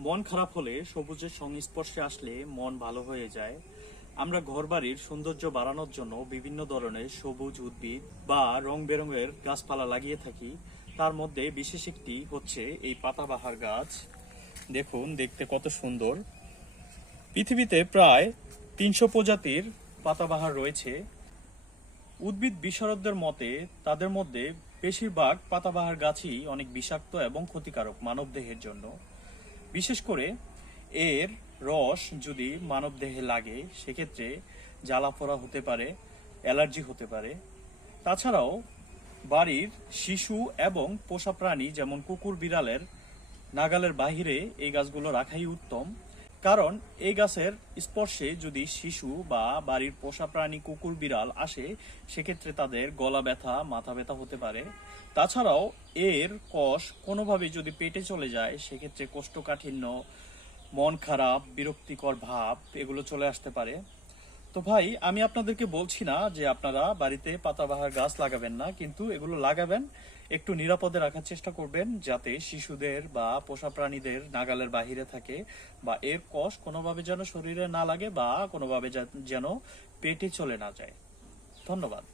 মন খারাপ হলে সবুজের সংস্পর্শে আসলে মন ভালো হয়ে যায়। আমরা ঘরবাড়ির সৌন্দর্য বাড়ানোর জন্য বিভিন্ন ধরনের সবুজ, উদ্ভিদ বা রং বেরঙের গাছপালা লাগিয়ে থাকি। তার মধ্যে বিশেষ একটি হচ্ছে এই পাতাবাহার গাছ। দেখুন, দেখতে কত সুন্দর। পৃথিবীতে প্রায় তিনশো প্রজাতির পাতাবাহার রয়েছে। উদ্ভিদ বিশারদদের মতে, তাদের মধ্যে বেশিরভাগ পাতাবাহার গাছই অনেক বিষাক্ত এবং ক্ষতিকারক মানবদেহের জন্য। বিশেষ করে এর রস যদি মানব দেহে লাগে, সেক্ষেত্রে জ্বালাপোড়া হতে পারে, অ্যালার্জি হতে পারে। তাছাড়াও বাড়ির শিশু এবং পোষা প্রাণী, যেমন কুকুর, বিড়ালের নাগালের বাহিরে এই গাছগুলো রাখাই উত্তম। কারণ এই গাছের স্পর্শে যদি শিশু বা বাড়ির পোষা প্রাণী, কুকুর, বিড়াল আসে, সেক্ষেত্রে তাদের গলা ব্যথা, মাথা ব্যথা হতে পারে। তাছাড়াও এর কষ কোনোভাবে যদি পেটে চলে যায়, সেক্ষেত্রে কোষ্ঠকাঠিন্য, মন খারাপ, বিরক্তিকর ভাব, এগুলো চলে আসতে পারে। তো ভাই, আমি আপনাদেরকে বলছি না যে আপনারা বাড়িতে পাতাবাহার গাছ লাগাবেন না, কিন্তু এগুলো লাগাবেন, একটু নিরাপদে রাখার চেষ্টা করবেন, যাতে শিশুদের বা পোষা প্রাণীদের নাগালের বাহিরে থাকে, বা এর কষ কোনোভাবে যেন শরীরে না লাগে বা কোনোভাবে যেন পেটে চলে না যায়। ধন্যবাদ।